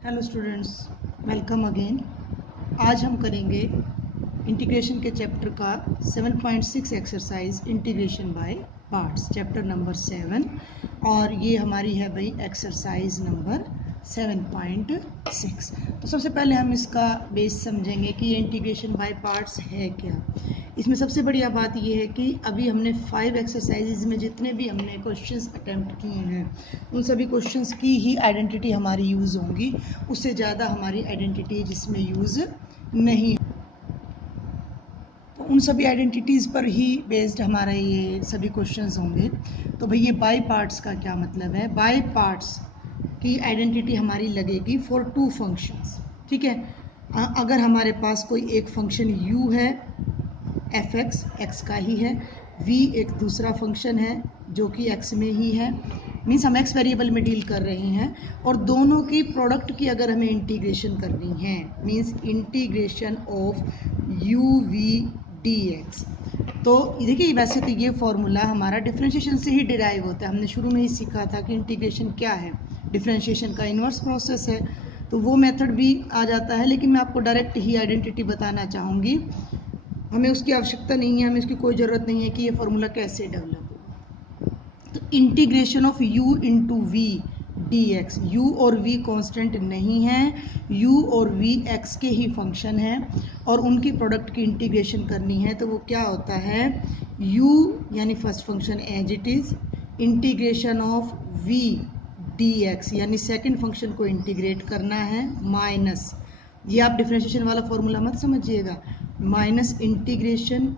Hello students, welcome again. आज हम करेंगे इंटीग्रेशन के चैप्टर का 7.6 exercise integration by parts, chapter number 7। और ये हमारी है भाई एक्सरसाइज नंबर 7.6। तो सबसे पहले हम इसका बेस समझेंगे कि ये इंटीग्रेशन बाय पार्ट्स है क्या। इसमें सबसे बढ़िया बात यह है कि अभी हमने 5 एक्सरसाइजेज में जितने भी हमने क्वेश्चंस अटेम्प्ट किए हैं उन सभी क्वेश्चंस की ही आइडेंटिटी हमारी यूज़ होंगी, उससे ज़्यादा हमारी आइडेंटिटी जिसमें यूज़ नहीं। तो उन सभी आइडेंटिटीज़ पर ही बेस्ड हमारा ये सभी क्वेश्चंस होंगे। तो भाई ये बाय पार्ट्स का क्या मतलब है? बाय पार्ट्स की आइडेंटिटी हमारी लगेगी फॉर 2 फंक्शंस। ठीक है, अगर हमारे पास कोई एक फंक्शन u है, एफ एक्स का ही है, v एक दूसरा फंक्शन है जो कि x में ही है, मीन्स हम x वेरिएबल में डील कर रहे हैं, और दोनों की प्रोडक्ट की अगर हमें इंटीग्रेशन करनी है, means integration of u v dx। तो देखिए, वैसे तो ये फॉर्मूला हमारा डिफरेंशिएशन से ही डिराइव होता है। हमने शुरू में ही सीखा था कि इंटीग्रेशन क्या है, डिफरेंशिएशन का इन्वर्स प्रोसेस है। तो वो मेथड भी आ जाता है, लेकिन मैं आपको डायरेक्ट ही आइडेंटिटी बताना चाहूँगी। हमें उसकी आवश्यकता नहीं है, हमें उसकी कोई ज़रूरत नहीं है कि ये फॉर्मूला कैसे डेवलप हो। तो integration of u into V D X, U और v कांस्टेंट नहीं है, u और v x के ही फंक्शन है, और उनकी प्रोडक्ट की इंटीग्रेशन करनी है। तो वो क्या होता है, u यानी first function as it is, integration of v D X यानी सेकेंड फंक्शन को इंटीग्रेट करना है, माइनस, ये आप डिफरेंशिएशन वाला फॉर्मूला मत समझिएगा, minus integration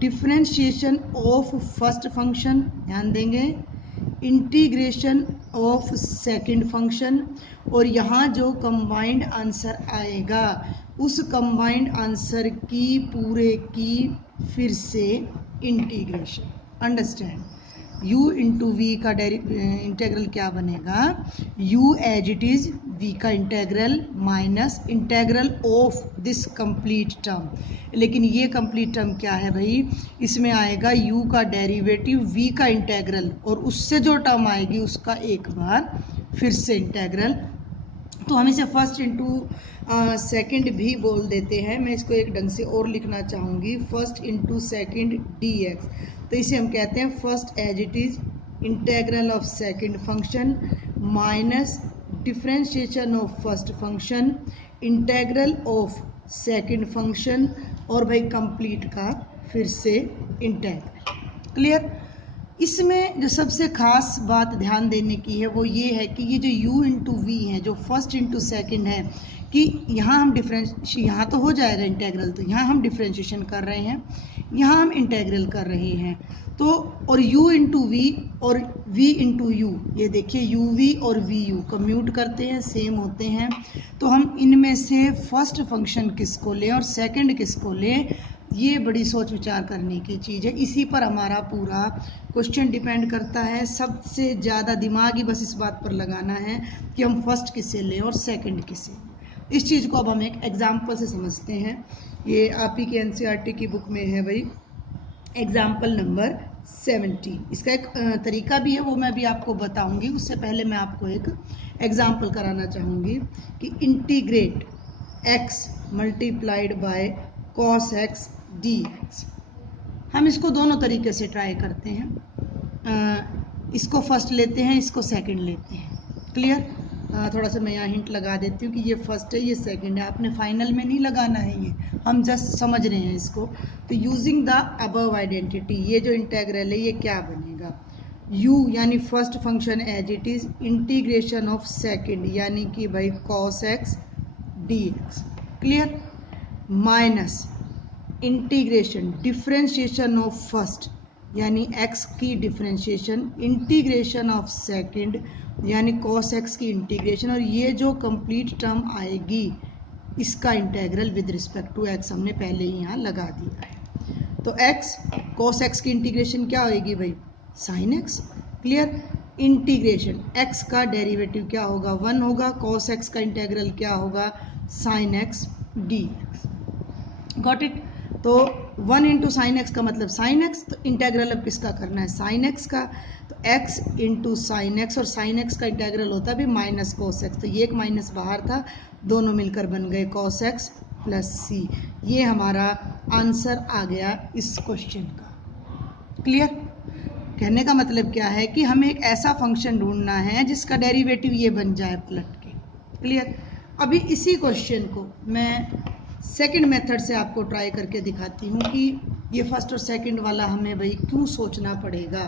differentiation of first function, ध्यान देंगे, इंटीग्रेशन ऑफ सेकंड फंक्शन, और यहाँ जो कंबाइंड आंसर आएगा उस कंबाइंड आंसर की पूरे की फिर से integration. Understand? u into V का इंटेग्रल क्या बनेगा, u एज इट इज, v का integral minus integral of this complete term. लेकिन ये कंप्लीट टर्म क्या है भाई, इसमें आएगा u का डेरिवेटिव v का इंटेग्रल, और उससे जो टर्म आएगी उसका एक बार फिर से इंटेग्रल। तो हम इसे फर्स्ट इंटू सेकेंड भी बोल देते हैं। मैं इसको एक ढंग से और लिखना चाहूँगी, first into second D X. तो इसे हम कहते हैं first as it is integral of second function minus differentiation of first function, integral of second function, और भाई कंप्लीट का फिर से इंटेग्रल। क्लियर? इसमें जो सबसे खास बात ध्यान देने की है वो ये है कि ये जो u इंटू वी है, जो फर्स्ट इंटू सेकेंड है, कि यहाँ हम यहाँ तो हो जाएगा इंटेग्रल, तो यहाँ हम डिफ्रेंशिएशन कर रहे हैं, यहाँ हम इंटेग्रल कर रहे हैं। तो और u इंटू वी और v इंटू यू, ये देखिए यू वी और वी यू कम्यूट करते हैं, सेम होते हैं। तो हम इनमें से फर्स्ट फंक्शन किसको लें और सेकंड किसको लें, ये बड़ी सोच विचार करने की चीज़ है। इसी पर हमारा पूरा क्वेश्चन डिपेंड करता है। सबसे ज़्यादा दिमाग ही बस इस बात पर लगाना है कि हम फर्स्ट किसे लें और सेकंड किसे लें। इस चीज़ को अब हम एक एग्जाम्पल से समझते हैं। ये आप ही के एनसीईआरटी की बुक में है भाई, एग्जाम्पल नंबर 17। इसका एक तरीका भी है, वो मैं भी आपको बताऊंगी। उससे पहले मैं आपको एक एग्जाम्पल कराना चाहूँगी कि integrate x multiplied by cos X D x. हम इसको दोनों तरीके से ट्राई करते हैं। इसको फर्स्ट लेते हैं, इसको सेकंड लेते हैं। क्लियर? थोड़ा सा मैं यहाँ हिंट लगा देती हूँ कि ये फर्स्ट है, ये सेकंड है। आपने फाइनल में नहीं लगाना है, ये हम जस्ट समझ रहे हैं इसको। तो यूजिंग द अबव आइडेंटिटी, ये जो इंटेग्रल है ये क्या बनेगा, u यानी first function as it is, integration of second यानी कि भाई cos X D X. Clear? Minus integration differentiation of first यानी x की डिफरेंशिएशन, इंटीग्रेशन ऑफ सेकंड यानी cos x की इंटीग्रेशन, और ये जो कंप्लीट टर्म आएगी इसका integral with respect to x हमने पहले ही यहाँ लगा दिया है। तो x cos x की इंटीग्रेशन क्या होगी भाई, sin x। Clear? Integration x का डेरिवेटिव क्या होगा, 1 होगा, cos x का इंटेग्रल क्या होगा, sin x dx। Got it? तो 1 इंटू साइन एक्स का मतलब साइन एक्स, तो इंटेग्रल अब किसका करना है, साइन एक्स का। तो x इंटू साइन एक्स, और साइन एक्स का इंटेग्रल होता है भी माइनस कोस एक्स, तो ये एक माइनस बाहर था, दोनों मिलकर बन गए कॉस एक्स प्लस सी। ये हमारा आंसर आ गया इस क्वेश्चन का। क्लियर? कहने का मतलब क्या है कि हमें एक ऐसा फंक्शन ढूंढना है जिसका डेरिवेटिव ये बन जाए पलट के। क्लियर? अभी इसी क्वेश्चन को मैं सेकंड मेथड से आपको ट्राई करके दिखाती हूँ कि ये फर्स्ट और सेकंड वाला हमें भाई क्यों सोचना पड़ेगा।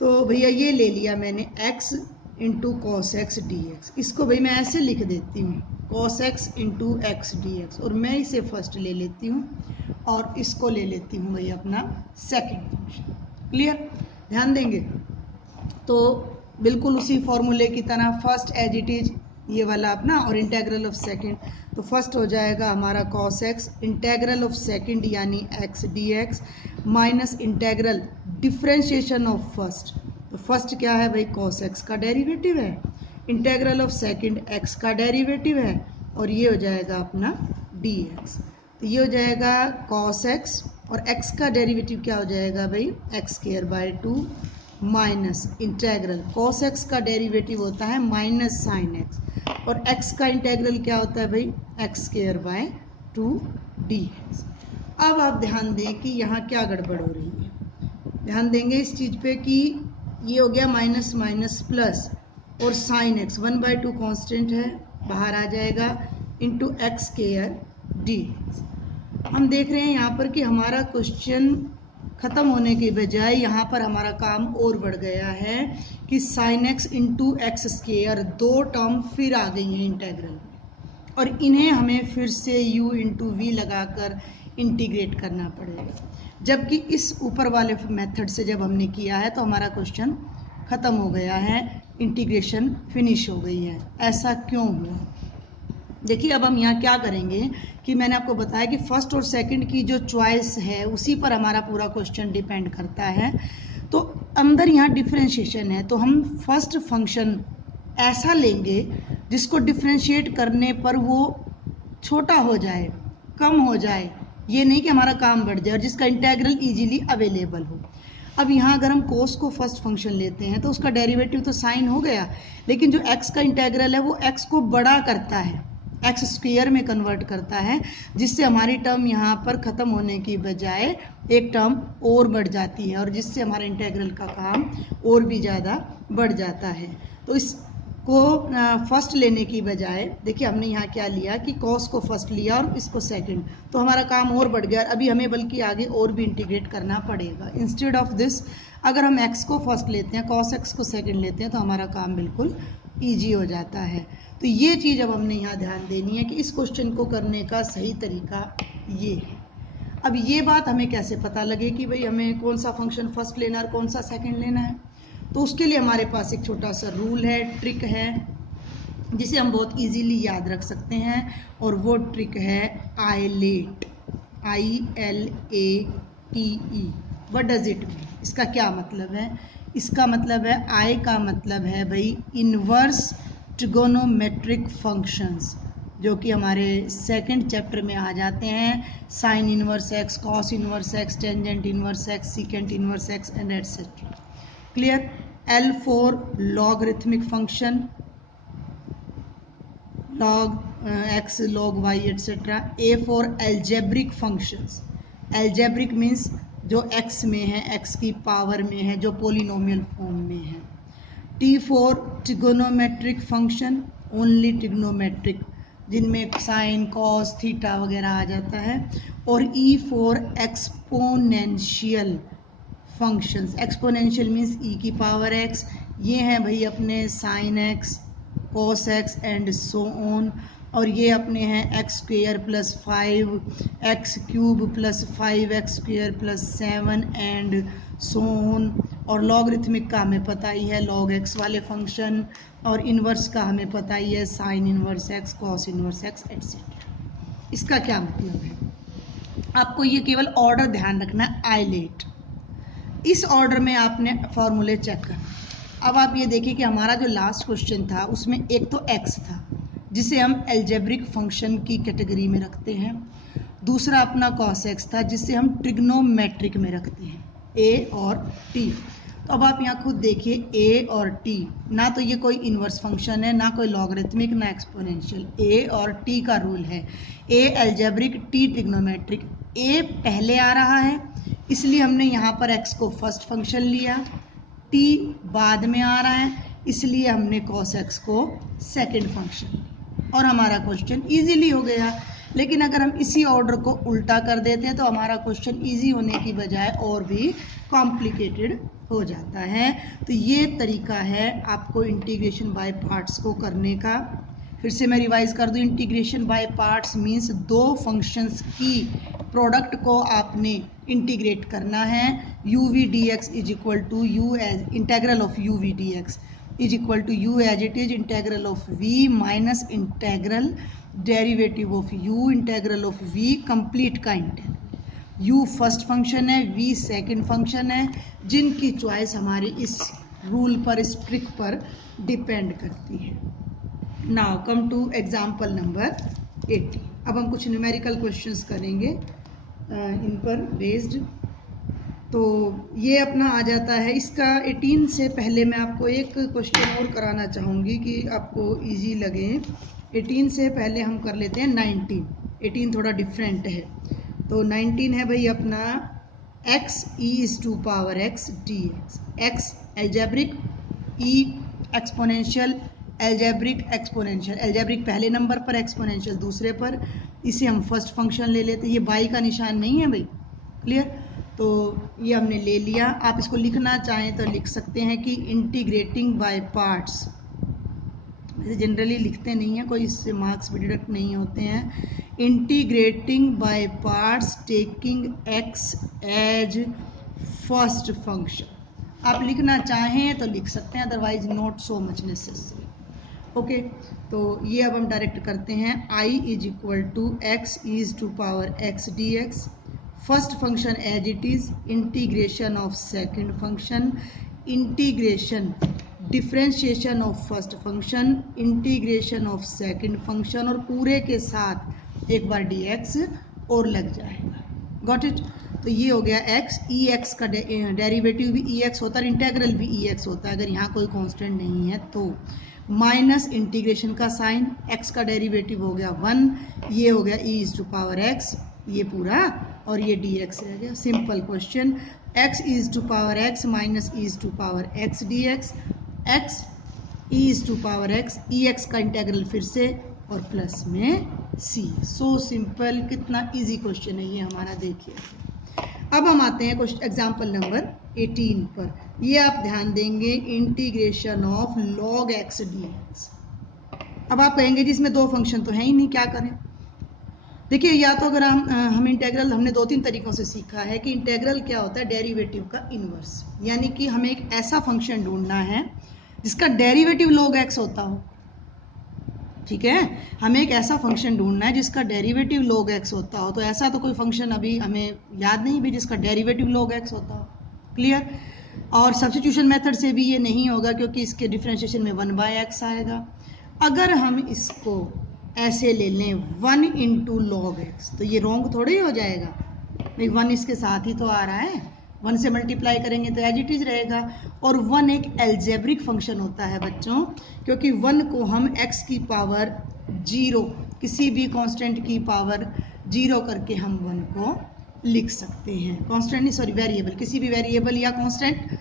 तो भैया ये ले लिया मैंने x into cos X D x, इसको भाई मैं ऐसे लिख देती हूँ cos x into x D x, और मैं इसे फर्स्ट ले लेती हूँ और इसको ले लेती हूँ भाई अपना सेकंड फंक्शन। क्लियर? ध्यान देंगे तो बिल्कुल उसी फॉर्मूले की तरह फर्स्ट एज इट इज ये वाला अपना, और इंटेग्रल ऑफ सेकंड, तो फर्स्ट हो जाएगा हमारा cos x integral of second यानी x D x minus integral differentiation of first. तो फर्स्ट क्या है भाई, कॉस एक्स का डेरिवेटिव है, इंटेग्रल ऑफ सेकंड एक्स का डेरिवेटिव है, और ये हो जाएगा अपना डी एक्स। तो ये हो जाएगा कॉस एक्स और एक्स का डेरिवेटिव क्या हो जाएगा भाई, x square by 2 minus integral cos x का डेरिवेटिव होता है माइनस साइन एक्स, और x का इंटेग्रल क्या होता है भाई, एक्स स्क्वायर बाय 2 dx। अब आप ध्यान दें कि यहाँ क्या गड़बड़ हो रही है, ध्यान देंगे इस चीज पे कि ये हो गया माइनस माइनस प्लस, और साइन एक्स 1/2 कांस्टेंट है बाहर आ जाएगा इंटू एक्स स्क्वायर डी। हम देख रहे हैं यहाँ पर कि हमारा क्वेश्चन खत्म होने के बजाय यहाँ पर हमारा काम और बढ़ गया है कि sine x into x square दो टर्म फिर आ गई हैं इंटेग्रल में, और इन्हें हमें फिर से u इंटू वी लगाकर इंटीग्रेट करना पड़ेगा। जबकि इस ऊपर वाले मेथड से जब हमने किया है तो हमारा क्वेश्चन खत्म हो गया है, इंटीग्रेशन फिनिश हो गई है। ऐसा क्यों हुआ? देखिए अब हम यहाँ क्या करेंगे कि मैंने आपको बताया कि फर्स्ट और सेकंड की जो चॉइस है उसी पर हमारा पूरा क्वेश्चन डिपेंड करता है। तो अंदर यहाँ डिफरेंशिएशन है, तो हम फर्स्ट फंक्शन ऐसा लेंगे जिसको डिफरेंशिएट करने पर वो छोटा हो जाए, कम हो जाए, ये नहीं कि हमारा काम बढ़ जाए, और जिसका इंटेग्रल इजीली अवेलेबल हो। अब यहाँ अगर हम कोस को फर्स्ट फंक्शन लेते हैं तो उसका डेरिवेटिव तो साइन हो गया, लेकिन जो एक्स का इंटेग्रल है वो एक्स को बड़ा करता है, एक्स स्क्वायर में कन्वर्ट करता है, जिससे हमारी टर्म यहाँ पर ख़त्म होने की बजाय एक टर्म और बढ़ जाती है, और जिससे हमारा इंटेग्रल का काम और भी ज़्यादा बढ़ जाता है। तो इसको फर्स्ट लेने की बजाय देखिए हमने यहाँ क्या लिया कि कॉस को फर्स्ट लिया और इसको सेकंड, तो हमारा काम और बढ़ गया। अभी हमें बल्कि आगे और भी इंटीग्रेट करना पड़ेगा। इंस्टेड ऑफ दिस अगर हम एक्स को फर्स्ट लेते हैं, कॉस एक्स को सेकंड लेते हैं, तो हमारा काम बिल्कुल ईजी हो जाता है। तो ये चीज़ अब हमने यहाँ ध्यान देनी है कि इस क्वेश्चन को करने का सही तरीका ये है। अब ये बात हमें कैसे पता लगे कि भाई हमें कौन सा फंक्शन फर्स्ट लेना है और कौन सा सेकंड लेना है? तो उसके लिए हमारे पास एक छोटा सा रूल है, ट्रिक है, जिसे हम बहुत इजीली याद रख सकते हैं, और वो ट्रिक है ILATE, ILATE। What does it mean? इसका क्या मतलब है? इसका मतलब है आई का मतलब है भाई इनवर्स ट्रिगोनोमेट्रिक फंक्शंस, जो कि हमारे सेकंड चैप्टर में आ जाते हैं, sine inverse x, cos inverse x, tangent inverse x, secant inverse x and etcetera. Clear? L for logarithmic function, log x, log y etcetera. A for algebraic functions, algebraic means जो x में है, x की power में है, जो polynomial form में है। T for trigonometric function, only trigonometric, जिनमें साइन कॉस थीटा वगैरह आ जाता है। और E for exponential functions, exponential means e की पावर x, ये हैं भाई अपने sine x, cos X and so on, और ये अपने हैं X square plus 5, X cube plus 5x square plus 7 and so on. और लॉगरिथमिक का हमें पता ही है, लॉग एक्स वाले फंक्शन, और इनवर्स का हमें पता ही है, sine inverse x, cos inverse x etcetera. इसका क्या मतलब है? आपको ये केवल ऑर्डर ध्यान रखना है, आइलेट, इस ऑर्डर में आपने फॉर्मूले चेक करना। अब आप ये देखिए कि हमारा जो लास्ट क्वेश्चन था उसमें एक तो x था जिसे हम एल्जेब्रिक फंक्शन की कैटेगरी में रखते हैं, दूसरा अपना cos x था जिससे हम ट्रिग्नोमेट्रिक में रखते हैं a और t। तो अब आप यहाँ खुद देखिए a और t, ना तो ये कोई इन्वर्स फंक्शन है, ना कोई लॉगरिथमिक, ना एक्सपोनेंशियल। a और t का रूल है a algebraic, t trigonometric. a पहले आ रहा है इसलिए हमने यहाँ पर x को फर्स्ट फंक्शन लिया, t बाद में आ रहा है इसलिए हमने cos x को सेकंड फंक्शन, और हमारा क्वेश्चन इजीली हो गया। लेकिन अगर हम इसी ऑर्डर को उल्टा कर देते हैं तो हमारा क्वेश्चन इजी होने की बजाय और भी कॉम्प्लिकेटेड हो जाता है। तो ये तरीका है आपको इंटीग्रेशन बाय पार्ट्स को करने का। फिर से मैं रिवाइज कर दूं, इंटीग्रेशन बाय पार्ट्स मीन्स दो फंक्शंस की प्रोडक्ट को आपने इंटीग्रेट करना है। u v dx is equal to u as integral of u v dx is equal to u as it is integral of v minus integral derivative of u integral of v complete का integral. u first function है, v second function है, जिनकी choice हमारी इस rule पर, इस trick पर depend करती है। Now come to example number 80। अब हम कुछ न्यूमेरिकल क्वेश्चंस करेंगे इन पर बेस्ड। तो ये अपना आ जाता है इसका 18 से पहले मैं आपको एक क्वेश्चन और कराना चाहूँगी कि आपको इजी लगे। 18 से पहले हम कर लेते हैं 19। 18 थोड़ा डिफरेंट है। तो 19 है भाई अपना x e is to power x dx। x algebraic, e exponential, algebraic exponential, algebraic पहले नंबर पर, एक्सपोनेंशियल दूसरे पर। इसे हम फर्स्ट फंक्शन ले लेते हैं। ये बाई का निशान नहीं है भाई, क्लियर। तो ये हमने ले लिया। आप इसको लिखना चाहें तो लिख सकते हैं कि इंटीग्रेटिंग बाय पार्ट्स, वैसे जनरली लिखते नहीं हैं, कोई इससे मार्क्स भी डिडक्ट नहीं होते हैं। Integrating by parts taking x as first function. आप लिखना चाहें तो लिख सकते हैं, otherwise not so much necessary. Okay, तो ये अब हम डायरेक्ट करते हैं। i is equal to x is to power x dx, first function as it is, integration of second function, integration differentiation of first function, integration of second function, और पूरे के साथ एक बार dx और लग जाएगा। Got it. तो ये हो गया x, ex का डेरिवेटिव भी ex होता है, इंटेग्रल भी ex होता है अगर यहाँ कोई कांस्टेंट नहीं है तो, माइनस इंटीग्रेशन का साइन, x का डेरिवेटिव हो गया 1, ये हो गया e is to power x, ये पूरा, और ये dx रह गया। Simple question. x is to power x minus e is to power x dx, x e is to power x, ex का इंटेग्रल फिर से, और प्लस में c। सो सिंपल, कितना इजी क्वेश्चन है ये हमारा, देखिए। अब हम आते हैं क्वेश्चन एग्जाम्पल नंबर 18 पर। ये आप ध्यान देंगे, integration of log x dx। अब आप कहेंगे जिसमें दो फंक्शन तो है ही नहीं, क्या करें। देखिए, या तो अगर हम इंटेग्रल, हमने दो तीन तरीकों से सीखा है कि इंटेग्रल क्या होता है, डेरिवेटिव का इनवर्स, यानी कि हमें एक ऐसा फंक्शन ढूंढना है जिसका डेरिवेटिव log x होता हो। ठीक है, हमें एक ऐसा फंक्शन ढूंढना है जिसका डेरिवेटिव log x होता हो। तो ऐसा तो कोई फंक्शन अभी हमें याद नहीं भी जिसका डेरिवेटिव log x होता हो, क्लियर। और सब्स्टिट्यूशन मेथड से भी ये नहीं होगा क्योंकि इसके डिफरेंशिएशन में 1/x आएगा। अगर हम इसको ऐसे ले लें 1 इंटू लॉग एक्स, तो ये रॉन्ग थोड़ी हो जाएगा भाई, 1 इसके साथ ही तो आ रहा है, 1 से मल्टीप्लाई करेंगे तो एज इट इज रहेगा। और 1 एक एल्जेब्रिक फंक्शन होता है बच्चों, क्योंकि 1 को हम x की पावर 0, किसी भी कांस्टेंट की पावर 0 करके हम 1 को लिख सकते हैं। कांस्टेंट नहीं, सॉरी, वेरिएबल, किसी भी वेरिएबल या कांस्टेंट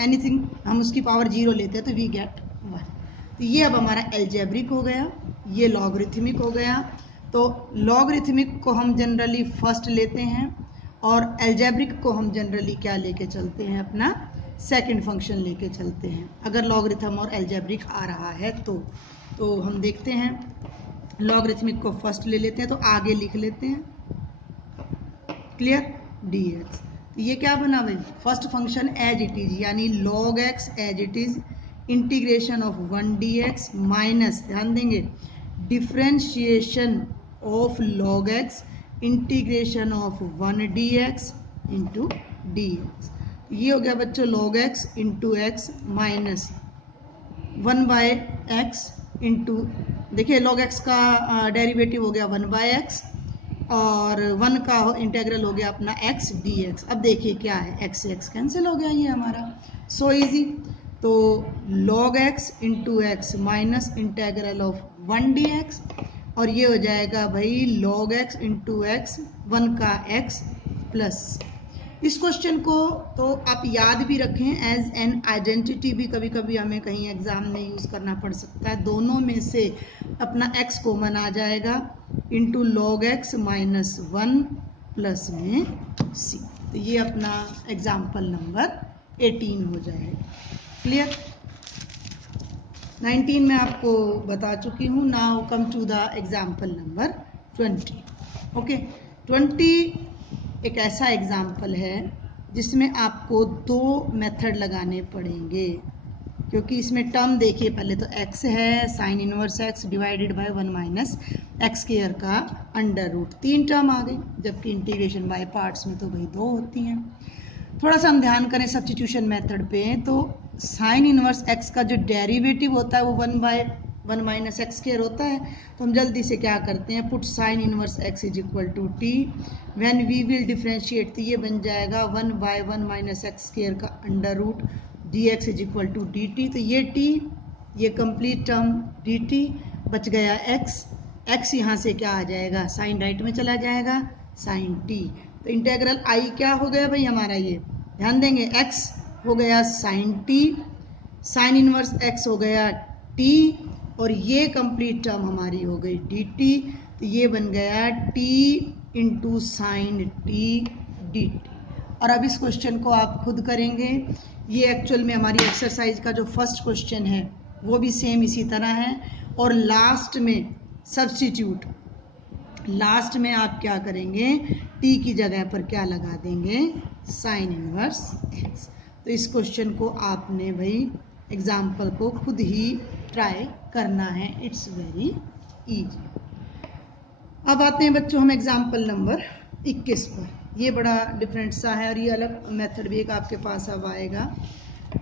एनीथिंग हम उसकी पावर 0 लेते हैं तो वी गेट 1। तो ये अब हमारा एल्जेब्रिक हो गया, ये लॉगरिथमिक हो गया। तो लॉगरिथमिक को हम जनरली फर्स्ट लेते हैं और एल्जेब्रिक को हम जनरली क्या लेके चलते हैं, अपना सेकंड फंक्शन लेके चलते हैं अगर लॉगरिथम और एल्जेब्रिक आ रहा है तो हम देखते हैं लॉगरिथमिक को फर्स्ट ले लेते हैं, तो आगे लिख लेते हैं, क्लियर, dx। तो ये क्या बना भाई, first function as it is, यानी log x as it is, integration of 1 dx minus, ध्यान देंगे, differentiation of log x, integration of 1 dx into dx। ये हो गया बच्चों log x into x minus 1/x into, देखिए log x का derivative हो गया 1/x, और 1 का इंटेग्रल हो गया अपना x dx। अब देखिए क्या है, x से x कैंसिल हो गया ये हमारा, सो इजी। तो log x into x minus integral of 1 dx, और ये हो जाएगा भाई log x इंटू एक्स 1 का x प्लस। इस क्वेश्चन को तो आप याद भी रखें एज एन आइडेंटिटी, भी कभी कभी हमें कहीं एग्जाम में यूज करना पड़ सकता है। दोनों में से अपना x कॉमन आ जाएगा, into log x minus 1 plus में c। तो ये अपना एग्जाम्पल नंबर 18 हो जाएगा। क्लियर? 19 में आपको बता चुकी हूँ। Now come to the example number 20। Okay, 20 एक ऐसा एग्जाम्पल है जिसमें आपको 2 मेथड लगाने पड़ेंगे, क्योंकि इसमें टर्म देखिए, पहले तो x है sign inverse x divided by 1 minus x square का अंडर रूट, 3 टर्म आ गई, जबकि इंटीग्रेशन बाय पार्ट्स में तो भाई 2 होती हैं। थोड़ा सा हम ध्यान करें सब्स्टिट्यूशन मेथड पे, तो साइन इनवर्स x का जो डेरिवेटिव होता है वो 1 माइनस एक्स स्क्वायर होता है। तो हम जल्दी से क्या करते हैं, put sine inverse x is equal to t, when we will differentiate, तो ये बन जाएगा 1 माइनस एक्स स्क्वायर का under root dx is equal to d t. तो ये t, ये कंप्लीट टर्म dt, बच गया x यहाँ से क्या आ जाएगा, साइन राइट में चला जाएगा, साइन t। तो इंटेग्रल i क्या हो गया भाई हमारा, ये ध्यान देंगे, x हो गया sine t, sine inverse x हो गया t, और ये कंप्लीट टर्म हमारी हो गई dt। तो ये बन गया t into sine t dt। और अब इस क्वेश्चन को आप खुद करेंगे। ये एक्चुअल में हमारी एक्सरसाइज का जो फर्स्ट क्वेश्चन है वो भी सेम इसी तरह है। और लास्ट में सब्स्टिट्यूट, लास्ट में आप क्या करेंगे, t की जगह पर क्या लगा देंगे, साइन इनवर्स x। तो इस क्वेश्चन को आपने भाई एग्जाम्पल को खुद ही ट्राई करना है, इट्स वेरी इजी। अब आते हैं बच्चों हम एग्जाम्पल नंबर 21 पर। ये बड़ा डिफरेंट सा है और ये अलग मेथड भी एक आपके पास अब आएगा।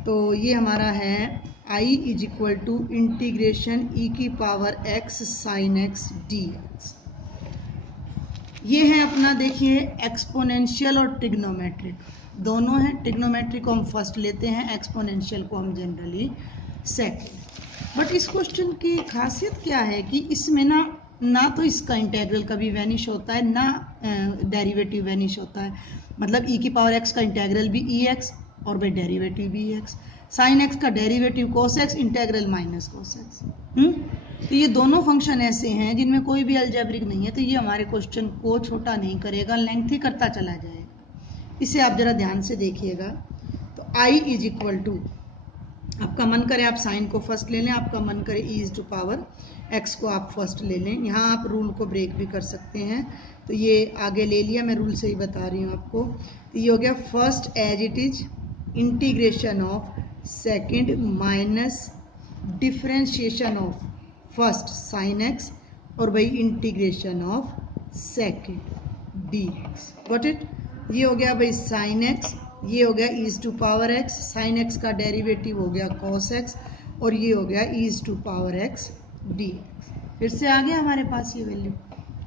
तो ये हमारा है i is equal to integration e की power x sine x dx। ये है अपना, देखिए, एक्सपोनेंशियल और ट्रिग्नोमेट्रिक दोनों है। ट्रिग्नोमेट्रिक को हम फर्स्ट लेते हैं, एक्सपोनेंशियल को हम जनरली सेकंड। बट इस क्वेश्चन की खासियत क्या है कि इसमें ना तो इसका इंटेग्रल कभी वैनिश होता है, ना डेरिवेटिव वैनिश होता है। मतलब e की पावर x का इंटेग्रल भी ex और भाई डेरिवेटिव भी ex, साइन x का derivative cos x, integral minus cos x। तो ये दोनों फंक्शन ऐसे हैं जिनमें कोई भी अलजेब्रिक नहीं है, तो ये हमारे क्वेश्चन को छोटा नहीं करेगा, लेंथी करता चला जाएगा। इसे आप जरा ध्यान से देखिएगा। तो i इज इक्वल टू, आपका मन करे आप साइन को फर्स्ट ले लें, आपका मन करे e is to power x को आप फर्स्ट ले लें। यहाँ आप रूल को ब्रेक भी कर सकते हैं। तो ये आगे ले लिया, मैं रूल से ही बता रही हूँ आपको। तो ये हो गया first as it is integration of second minus differentiation of first sine x, और भाई integration of second dx। Got it? ये हो गया भाई साइन x, ये हो गया e to power x, sine x का डेरिवेटिव हो गया cos x, और ये हो गया e to power x dx। फिर से आ गया हमारे पास ये वैल्यू।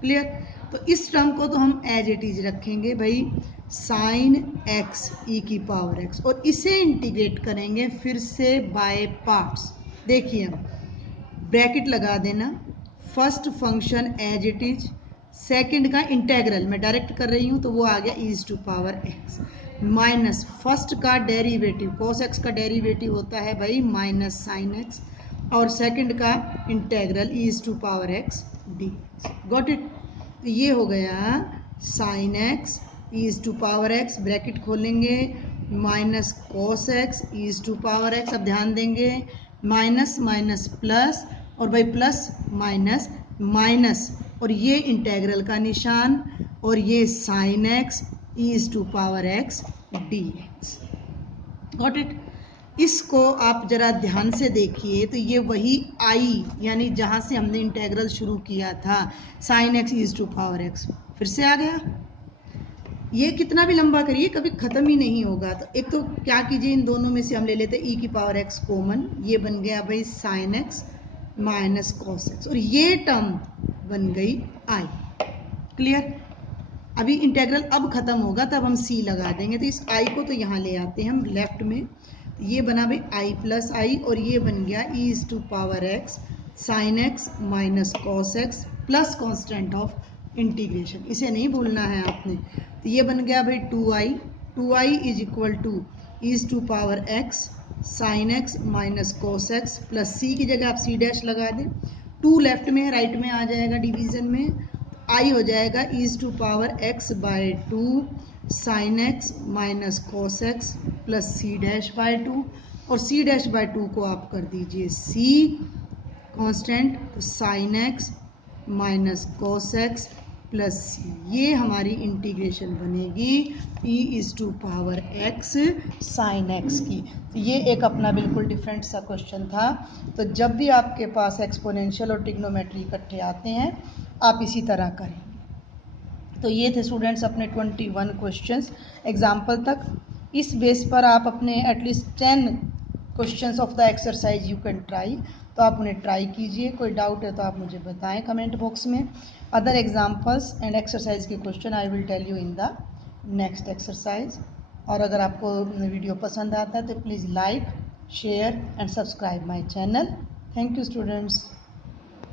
क्लियर? तो इस टर्म को तो हम एज इट इज रखेंगे भाई, साइन x e की पावर x, और इसे इंटीग्रेट करेंगे फिर से बाय पार्ट्स। देखिए हम ब्रैकेट लगा देना, first function as it is, second का इंटेग्रल मैं डायरेक्ट कर रही हूँ तो वो आ गया e to power x, minus first का डेरिवेटिव cos x का डेरिवेटिव होता है भाई माइनस साइन x, और सेकंड का integral e to power x dx। Got it? तो ये हो गया sine x e to power x, bracket खोलेंगे, minus cos x e to power x। अब ध्यान देंगे, माइनस माइनस प्लस, और भाई प्लस माइनस माइनस, और ये इंटेग्रल का निशान, और ये sine x e to power x dx। Got it? इसको आप जरा ध्यान से देखिए, तो ये वही i, यानी जहां से हमने इंटेग्रल शुरू किया था, sine x e to power x, फिर से आ गया। ये कितना भी लंबा करिए कभी खत्म ही नहीं होगा। तो एक तो क्या कीजिए, इन दोनों में से हम ले लेते हैं e की पावर x कॉमन, ये बन गया भाई sine x minus cos x, और ये टर्म बन गई i। क्लियर? अभी इंटेग्रल अब खत्म होगा तब हम c लगा देंगे, तो इस i को तो यहाँ ले आते हैं हम लेफ्ट में, तो ये बना भाई i प्लस आई और ये बन गया e⁻x sin x minus cos x plus constant of integration, इसे नहीं भूलना है आपने। तो ये बन गया भाई 2i is equal to e⁻x sin x minus cos x plus c की जगह आप c डैश लगा दें, 2 लेफ्ट में है राइट में आ जाएगा डिवीजन में, i हो जाएगा e⁻x by 2 sin x minus cos x plus c dash by 2, और c डैश बाय 2 को आप कर दीजिए c कांस्टेंट, तो sin x minus cos x plus c, ये हमारी इंटीग्रेशन बनेगी e⁻x sin x की। तो ये एक अपना बिल्कुल डिफरेंट सा क्वेश्चन था। तो जब भी आपके पास एक्सपोनेंशियल और ट्रिग्नोमेट्री इकट्ठे आते हैं आप इसी तरह करेंगे। तो ये थे स्टूडेंट्स अपने 21 क्वेश्चंस एग्जाम्पल तक। इस बेस पर आप अपने at least 10 questions of the exercise you can try, तो आप उन्हें ट्राई कीजिए। कोई डाउट है तो आप मुझे बताएं कमेंट बॉक्स में। अदर एग्जाम्पल्स एंड एक्सरसाइज के question I will tell you in the next exercise. और अगर आपको वीडियो पसंद आता है तो please like, share and subscribe my channel. Thank you students.